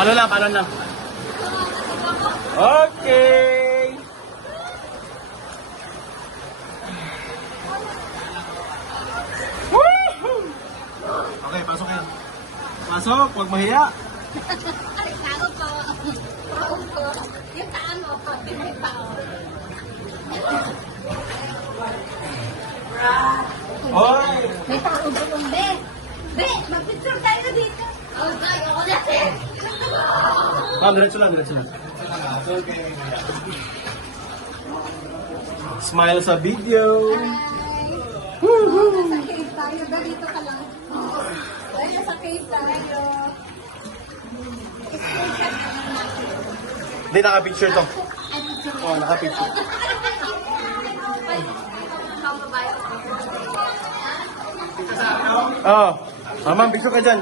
Paano lang, paano lang. Okay. Woohoo! Okay, pasok yan. Pasok, huwag mahiya. Ay, tao po. Tao po. Yung taan mo po, may tao. Hoy! May tao ba yung be? Be, mag-picture tayo dito. Oh, tayo ako na. Ma'am, diretso lang, diretso lang. Smile sa video. Nasa cave tayo. Be, dito ka lang. Ay, nasa cave tayo. Screenshot ka lang natin. Hindi, naka-picture to. Ay, picture mo. Oh, naka-picture. Oh, ma'am, picture ka dyan.